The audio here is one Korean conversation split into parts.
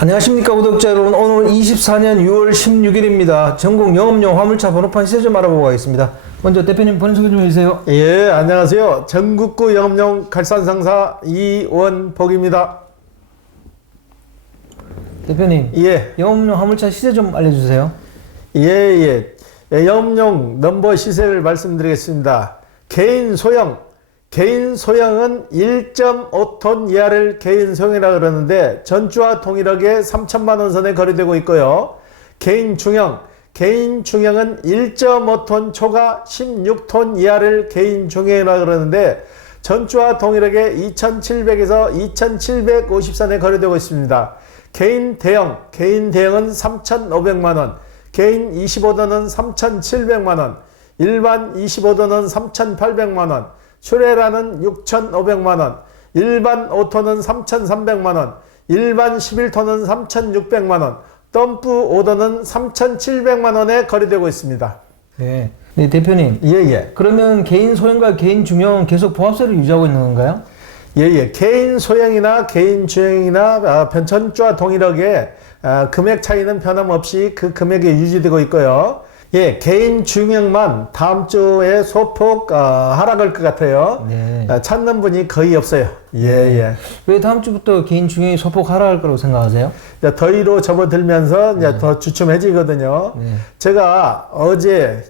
안녕하십니까 구독자 여러분. 오늘 24년 6월 16일입니다. 전국 영업용 화물차 번호판 시세 좀 알아보고 가겠습니다. 먼저 대표님 본인 소개 좀 해주세요. 예, 안녕하세요. 전국구 영업용 갈산상사 이원복입니다. 대표님, 예, 영업용 화물차 시세 좀 알려주세요. 예. 영업용 넘버 시세를 말씀드리겠습니다. 개인 소형은 1.5톤 이하를 개인 소형이라 그러는데 전주와 동일하게 3천만 원 선에 거래되고 있고요. 개인 중형은 1.5톤 초과 16톤 이하를 개인 중형이라 그러는데 전주와 동일하게 2,700에서 2,750선에 거래되고 있습니다. 개인 대형은 3,500만 원, 개인 25톤은 3,700만 원, 일반 25톤은 3,800만 원, 출애라는 6,500만원, 일반 5톤은 3,300만원, 일반 11톤은 3,600만원, 덤프 5톤은 3,700만원에 거래되고 있습니다. 네, 대표님. 예. 그러면 개인 소형과 개인 중형은 계속 보합세를 유지하고 있는 건가요? 예. 개인 소형이나 개인 중형이나 전주와 동일하게 금액 차이는 변함없이 그 금액이 유지되고 있고요. 예, 개인 중형만 다음 주에 소폭 하락할 것 같아요. 네. 찾는 분이 거의 없어요. 예. 왜 다음 주부터 개인 중형이 소폭 하락할 거라고 생각하세요? 더위로 접어들면서 이제 더 주춤해지거든요. 네. 제가 어제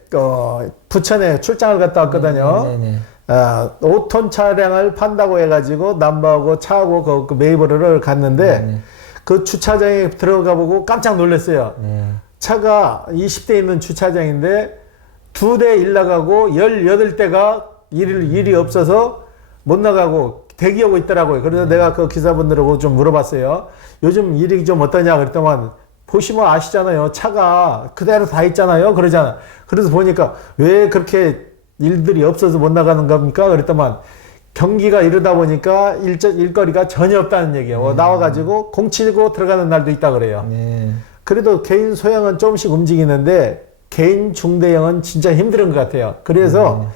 부천에 출장을 갔다 왔거든요. 네. 5톤 차량을 판다고 해가지고 남부하고 차하고 그 메이버를 갔는데 그 주차장에 들어가 보고 깜짝 놀랐어요. 차가 20대 있는 주차장인데 2대 일 나가고 18대가 일이 없어서 못 나가고 대기하고 있더라고요. 그래서 내가 그 기사분들하고 좀 물어봤어요. 요즘 일이 좀 어떠냐 그랬더만 보시면 아시잖아요. 차가 그대로 다 있잖아요. 그러잖아. 그래서 보니까 왜 그렇게 일들이 없어서 못 나가는 겁니까? 그랬더만 경기가 이러다 보니까 일거리가 전혀 없다는 얘기예요. 나와가지고 공치고 들어가는 날도 있다 그래요. 네. 그래도 개인 소형은 조금씩 움직이는데 개인 중대형은 진짜 힘든 것 같아요. 그래서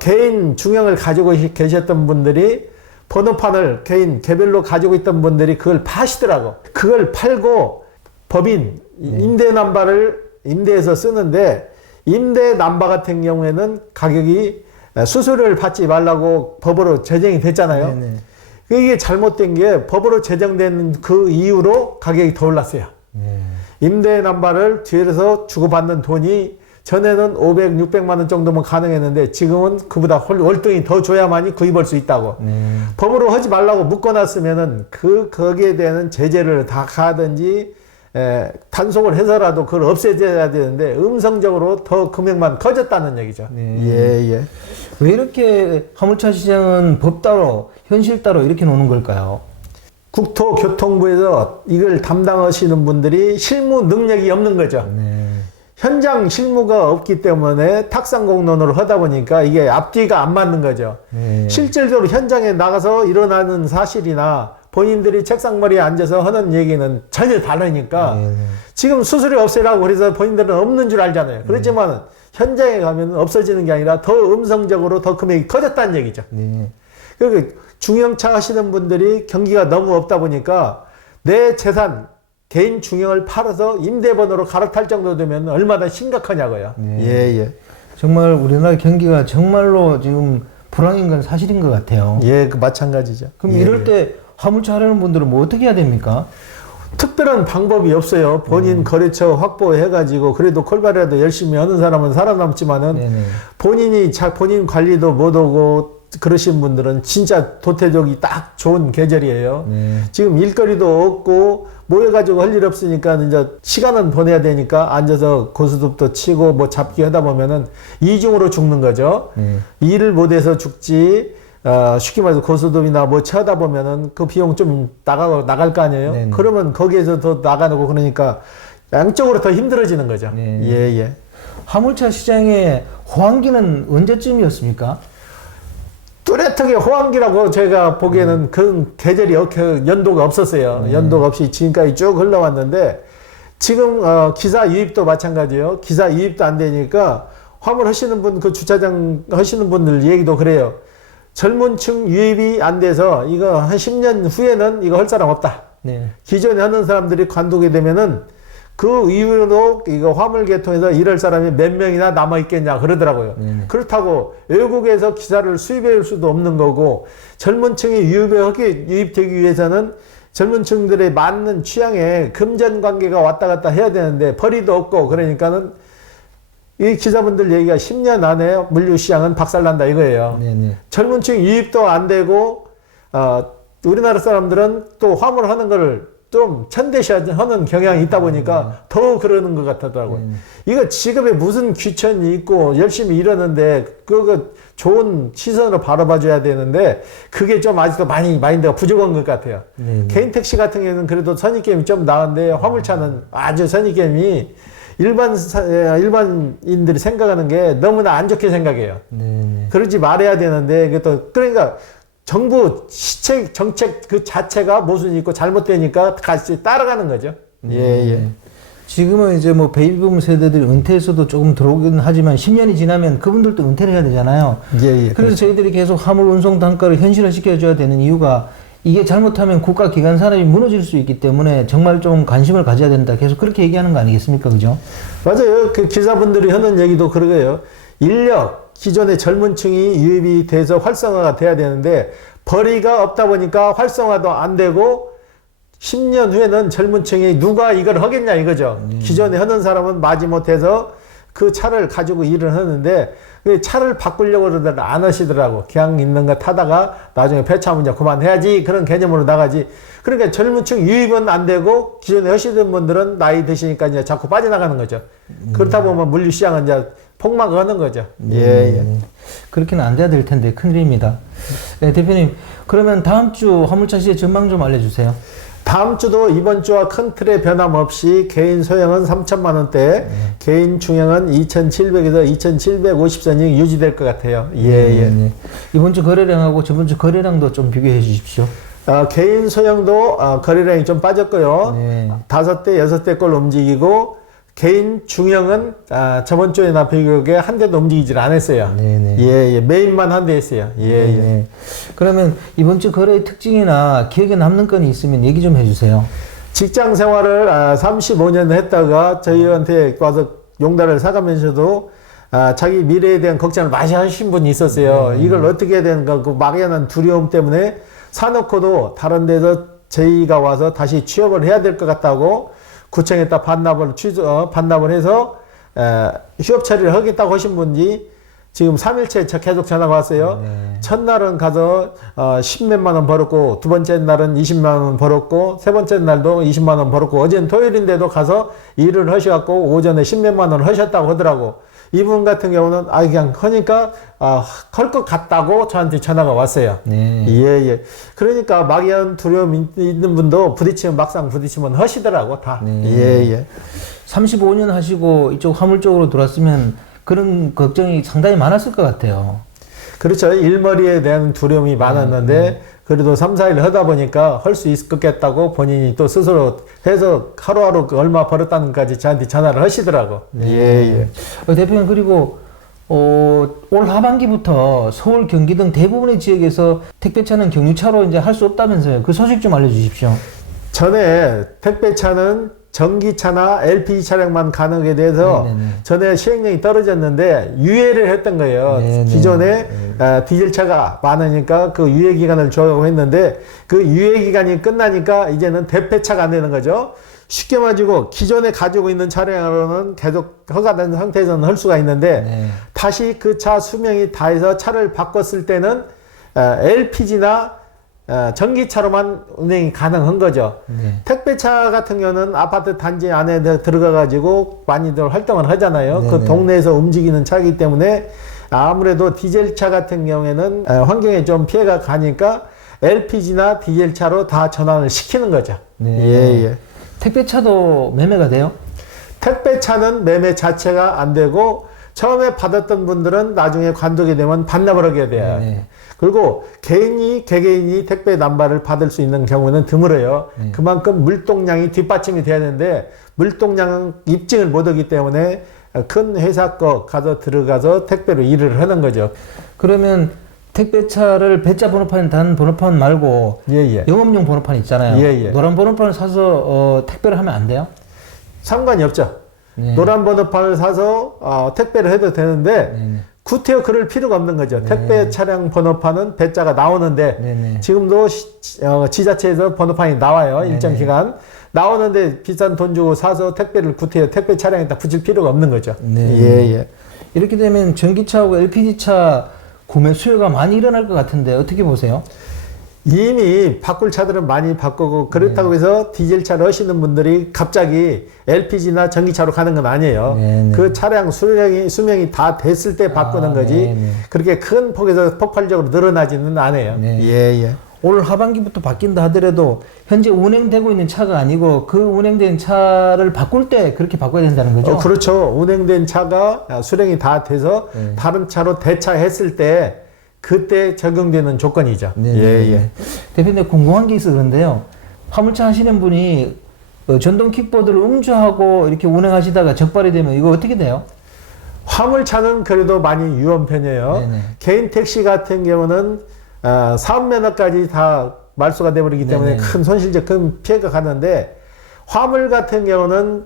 개인 중형을 가지고 계셨던 분들이 번호판을 개인 개별로 가지고 있던 분들이 그걸 파시더라고. 그걸 팔고 법인 임대 남바를 임대해서 쓰는데 임대 남바 같은 경우에는 가격이 수수료를 받지 말라고 법으로 제정이 됐잖아요. 이게 잘못된 게 법으로 제정된 그 이후로 가격이 더 올랐어요. 임대 남바를 뒤에서 주고받는 돈이 전에는 500, 600만 원 정도면 가능했는데 지금은 그보다 월등히 더 줘야만이 구입할 수 있다고. 법으로 하지 말라고 묶어놨으면은 거기에 대한 제재를 다 가든지 단속을 해서라도 그걸 없애줘야 되는데 음성적으로 더 금액만 커졌다는 얘기죠. 예. 왜 이렇게 화물차 시장은 법 따로 현실 따로 이렇게 노는 걸까요? 국토교통부에서 이걸 담당하시는 분들이 실무 능력이 없는 거죠. 현장 실무가 없기 때문에 탁상공론으로 하다 보니까 이게 앞뒤가 안 맞는 거죠. 실질적으로 현장에 나가서 일어나는 사실이나 본인들이 책상머리에 앉아서 하는 얘기는 전혀 다르니까 지금 수수료 없애라고 그래서 본인들은 없는 줄 알잖아요. 그렇지만 현장에 가면 없어지는 게 아니라 더 음성적으로 더 금액이 커졌다는 얘기죠. 그리고 중형차 하시는 분들이 경기가 너무 없다 보니까 내 재산 개인 중형을 팔아서 임대번호로 갈아탈 정도 되면 얼마나 심각하냐고요. 예. 정말 우리나라 경기가 정말로 지금 불황인 건 사실인 것 같아요. 예, 그 마찬가지죠. 그럼 이럴 때 화물차 하려는 분들은 뭐 어떻게 해야 됩니까? 특별한 방법이 없어요. 본인 거래처 확보해가지고 그래도 콜바리라도 열심히 하는 사람은 살아남지만은 본인 관리도 못하고 그러신 분들은 진짜 도태족이 딱 좋은 계절이에요. 지금 일거리도 없고 모여가지고 할 일 없으니까 이제 시간은 보내야 되니까 앉아서 고스톱도 치고 뭐 잡기 하다 보면은 이중으로 죽는 거죠. 일을 못해서 죽지. 쉽게 말해서 고스톱이나 뭐 쳐다 보면은 그 비용 좀 나갈 거 아니에요? 그러면 거기에서 더 나가고 그러니까 양쪽으로 더 힘들어지는 거죠. 예. 화물차 시장의 호황기는 언제쯤이었습니까? 뚜렷하게 호황기라고 제가 보기에는 그 계절이 연도가 없었어요. 연도가 없이 지금까지 쭉 흘러왔는데 지금 기사 유입도 마찬가지예요. 기사 유입도 안 되니까 화물 하시는 분, 그 주차장 하시는 분들 얘기도 그래요. 젊은 층 유입이 안 돼서 이거 한 10년 후에는 이거 할 사람 없다. 네. 기존에 하는 사람들이 관두게 되면은 그 이후로 이거 화물 계통에서 일할 사람이 몇 명이나 남아 있겠냐 그러더라고요. 그렇다고 외국에서 기사를 수입해 올 수도 없는 거고 젊은 층이 유입되기 위해서는 젊은 층들의 맞는 취향에 금전 관계가 왔다 갔다 해야 되는데 벌이도 없고 그러니까는 이 기자분들 얘기가 10년 안에 물류시장은 박살난다 이거예요. 네네. 젊은 층 유입도 안 되고 우리나라 사람들은 또 화물하는 거를 좀 천대시하는 경향이 있다 보니까 더 그러는 것 같더라고요. 이거 직업에 무슨 귀천이 있고 열심히 일하는데 그거 좋은 시선으로 바라봐줘야 되는데 그게 좀 아직도 많이 마인드가 부족한 것 같아요. 개인 택시 같은 경우는 그래도 선입견이 좀 나은데 화물차는 아주 선입견이 일반인들이 생각하는 게 너무나 안 좋게 생각해요. 그러지 말아야 되는데 그것도 그러니까 정부 시책 정책 그 자체가 모순이 있고 잘못되니까 같이 따라가는 거죠. 예. 지금은 이제 뭐 베이비붐 세대들이 은퇴해서도 조금 들어오긴 하지만 10년이 지나면 그분들도 은퇴를 해야 되잖아요. 그래서 그렇죠. 저희들이 계속 화물 운송 단가를 현실화시켜줘야 되는 이유가 이게 잘못하면 국가 기관 산업이 무너질 수 있기 때문에 정말 좀 관심을 가져야 된다. 계속 그렇게 얘기하는 거 아니겠습니까? 그죠? 맞아요. 그 기사분들이 하는 얘기도 그러고요. 인력, 기존의 젊은 층이 유입이 돼서 활성화가 돼야 되는데 벌이가 없다 보니까 활성화도 안 되고 10년 후에는 젊은 층이 누가 이걸 하겠냐 이거죠. 기존에 하는 사람은 마지못해서 그 차를 가지고 일을 하는데 그 차를 바꾸려고 그러더니 안 하시더라고. 그냥 있는 거 타다가 나중에 폐차하면 이제 그만해야지 그런 개념으로 나가지. 그러니까 젊은 층 유입은 안 되고 기존에 하시던 분들은 나이 드시니까 이제 자꾸 빠져나가는 거죠. 그렇다 보면 물류시장은 이제 폭락을 하는 거죠. 그렇게는 안 돼야 될 텐데 큰일입니다. 네, 대표님 그러면 다음 주 화물차 시세 전망 좀 알려주세요. 다음 주도 이번 주와 큰 틀의 변함없이 개인 소형은 3천만 원대, 개인 중형은 2,700에서 2,750선이 유지될 것 같아요. 이번 주 거래량하고 저번 주 거래량도 좀 비교해 주십시오. 개인 소형도 거래량이 좀 빠졌고요. 5대, 6대 꼴 움직이고 개인 중형은 저번 주에나 비교하게 한 대도 움직이질 않았어요. 메인만 한 대 했어요. 그러면 이번 주 거래의 특징이나 기억에 남는 건이 있으면 얘기 좀 해주세요. 직장 생활을 35년 했다가 저희한테 와서 용달을 사가면서도 자기 미래에 대한 걱정을 많이 하신 분이 있었어요. 이걸 어떻게 해야 되는가 그 막연한 두려움 때문에 사놓고도 다른 데서 저희가 와서 다시 취업을 해야 될 것 같다고 구청에다 반납을 해서 휴업 처리를 하겠다고 하신 분이 지금 3일째 계속 전화가 왔어요. 첫날은 가서 10몇만 원 벌었고 두 번째 날은 20만 원 벌었고 세 번째 날도 20만 원 벌었고 어제는 토요일인데도 가서 일을 하셔갖고 오전에 10몇만 원 하셨다고 하더라고. 이분 같은 경우는 그냥 하니까 할 것 같다고 저한테 전화가 왔어요. 그러니까 막연 두려움 있는 분도 막상 부딪히면 하시더라고 다. 35년 하시고 이쪽 화물 쪽으로 돌았으면 그런 걱정이 상당히 많았을 것 같아요. 그렇죠. 일머리에 대한 두려움이 많았는데 그래도 3, 4일 하다 보니까 할 수 있겠다고 본인이 또 스스로 해서 하루하루 얼마 벌었다는 까지 저한테 전화를 하시더라고. 대표님 그리고 올 하반기부터 서울, 경기 등 대부분의 지역에서 택배차는 경유차로 이제 할 수 없다면서요. 그 소식 좀 알려주십시오. 전에 택배차는 전기차나 LPG 차량만 가능하게 돼서 전에 시행령이 떨어졌는데 유예를 했던 거예요. 기존에 디젤차가 많으니까 그 유예 기간을 줘가고 했는데 그 유예 기간이 끝나니까 이제는 대폐차가 안 되는 거죠. 쉽게 말하고 기존에 가지고 있는 차량으로는 계속 허가된 상태에서는 할 수가 있는데 다시 그 차 수명이 다해서 차를 바꿨을 때는 LPG나 전기차로만 운행이 가능한 거죠. 택배차 같은 경우는 아파트 단지 안에 들어가가지고 많이들 활동을 하잖아요. 그 동네에서 움직이는 차이기 때문에 아무래도 디젤차 같은 경우에는 환경에 좀 피해가 가니까 LPG나 디젤차로 다 전환을 시키는 거죠. 택배차도 매매가 돼요? 택배차는 매매 자체가 안 되고 처음에 받았던 분들은 나중에 관두게 되면 반납을 하게 돼요. 그리고 개개인이 택배 남발을 받을 수 있는 경우는 드물어요. 그만큼 물동량이 뒷받침이 돼야 되는데 물동량은 입증을 못 하기 때문에 큰 회사 거 가서 들어가서 택배로 일을 하는 거죠. 그러면 택배차를 배차 번호판 단 번호판 말고 예. 영업용 번호판 있잖아요. 예. 노란 번호판을 사서 택배를 하면 안 돼요? 상관이 없죠. 네. 노란 번호판을 사서 택배를 해도 되는데 네네. 구태여 그럴 필요가 없는 거죠. 택배 차량 번호판은 배자가 나오는데 네네. 지금도 지자체에서 번호판이 나와요. 일정 기간 나오는데 비싼 돈 주고 사서 택배를 구태여 택배 차량에다 붙일 필요가 없는 거죠. 네. 예. 이렇게 되면 전기차하고 LPG차 구매 수요가 많이 일어날 것 같은데 어떻게 보세요? 이미 바꿀 차들은 많이 바꾸고 그렇다고 해서 디젤차를 하시는 분들이 갑자기 LPG나 전기차로 가는 건 아니에요. 네네. 그 차량 수명이 다 됐을 때 바꾸는 거지 네네. 그렇게 큰 폭에서 폭발적으로 늘어나지는 않아요. 네. 예. 올 하반기부터 바뀐다 하더라도 현재 운행되고 있는 차가 아니고 그 운행된 차를 바꿀 때 그렇게 바꿔야 된다는 거죠? 그렇죠. 운행된 차가 수령이 다 돼서 네. 다른 차로 대차했을 때 그때 적용되는 조건이죠. 네. 대표님 궁금한 게 있어 그런데요. 화물차 하시는 분이 전동 킥보드를 음주하고 이렇게 운행하시다가 적발이 되면 이거 어떻게 돼요? 화물차는 그래도 많이 위험 편이에요. 네네. 개인 택시 같은 경우는 사업면허까지 다 말소가 돼버리기 때문에 네네. 큰 손실적 큰 피해가 가는데 화물 같은 경우는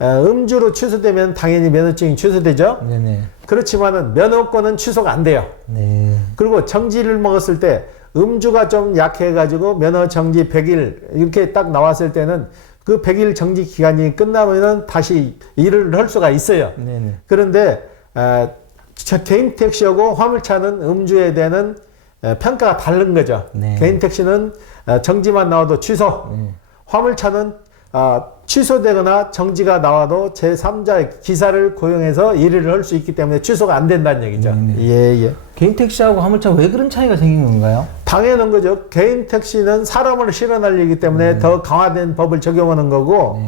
음주로 취소되면 당연히 면허증이 취소되죠. 네네. 그렇지만은 면허권은 취소가 안 돼요. 네. 그리고 정지를 먹었을 때 음주가 좀 약해가지고 면허 정지 100일 이렇게 딱 나왔을 때는 그 100일 정지 기간이 끝나면은 다시 일을 할 수가 있어요. 네네. 그런데 개인 택시하고 화물차는 음주에 대한 평가가 다른 거죠. 네. 개인 택시는 정지만 나와도 취소, 화물차는 취소되거나 정지가 나와도 제3자 기사를 고용해서 일을 할 수 있기 때문에 취소가 안 된다는 얘기죠. 예. 개인 택시하고 화물차 왜 그런 차이가 생긴 건가요? 당연한 거죠. 개인 택시는 사람을 실어 날리기 때문에 더 강화된 법을 적용하는 거고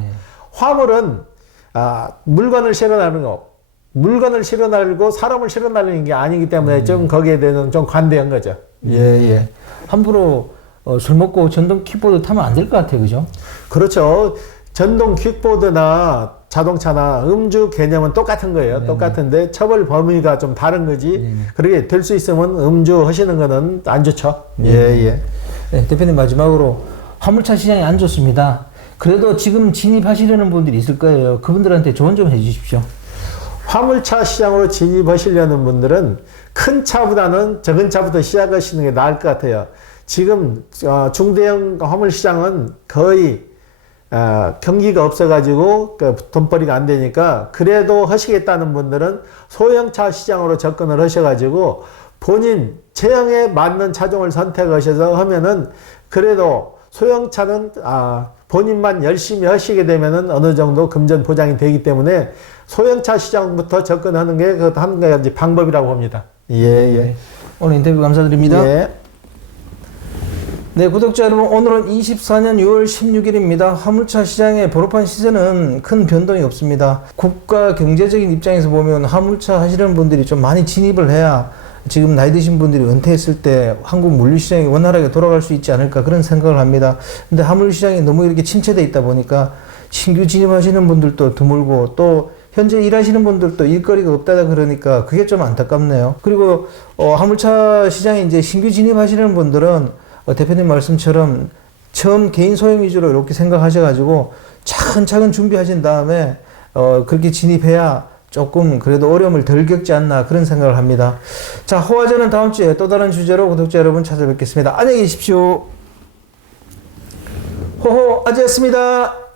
화물은 물건을 실어 날리는 거. 물건을 실어 날리고 사람을 실어 날리는 게 아니기 때문에 좀 거기에 대해서는 좀 관대한 거죠. 예. 함부로 술 먹고 전동 킥보드 타면 안 될 것 같아요, 그죠? 그렇죠. 전동 킥보드나 자동차나 음주 개념은 똑같은 거예요. 똑같은데 처벌 범위가 좀 다른 거지. 그렇게 될 수 있으면 음주 하시는 거는 안 좋죠. 예. 네, 대표님 마지막으로 화물차 시장이 안 좋습니다. 그래도 지금 진입하시려는 분들이 있을 거예요. 그분들한테 조언 좀 해주십시오. 화물차 시장으로 진입하시려는 분들은 큰 차보다는 적은 차부터 시작하시는 게 나을 것 같아요. 지금 중대형 화물 시장은 거의 경기가 없어가지고 돈벌이가 안 되니까 그래도 하시겠다는 분들은 소형차 시장으로 접근을 하셔가지고 본인 체형에 맞는 차종을 선택하셔서 하면은 그래도 소형차는 본인만 열심히 하시게 되면은 어느 정도 금전 보장이 되기 때문에 소형차 시장부터 접근하는 게 한 가지 방법이라고 봅니다. 예. 오늘 인터뷰 감사드립니다. 예. 네, 구독자 여러분, 오늘은 24년 6월 16일입니다. 화물차 시장의 번호판 시세는 큰 변동이 없습니다. 국가 경제적인 입장에서 보면 화물차 하시는 분들이 좀 많이 진입을 해야 지금 나이 드신 분들이 은퇴했을 때 한국 물류 시장이 원활하게 돌아갈 수 있지 않을까 그런 생각을 합니다. 근데 화물 시장이 너무 이렇게 침체되어 있다 보니까 신규 진입하시는 분들도 드물고 또 현재 일하시는 분들도 일거리가 없다 그러니까 그게 좀 안타깝네요. 그리고 화물차 시장에 이제 신규 진입하시는 분들은 대표님 말씀처럼 처음 개인 소형 위주로 이렇게 생각하셔가지고 차근차근 준비하신 다음에 그렇게 진입해야 조금 그래도 어려움을 덜 겪지 않나 그런 생각을 합니다. 자, 호화전은 다음 주에 또 다른 주제로 구독자 여러분 찾아뵙겠습니다. 안녕히 계십시오. 호호 아재였습니다.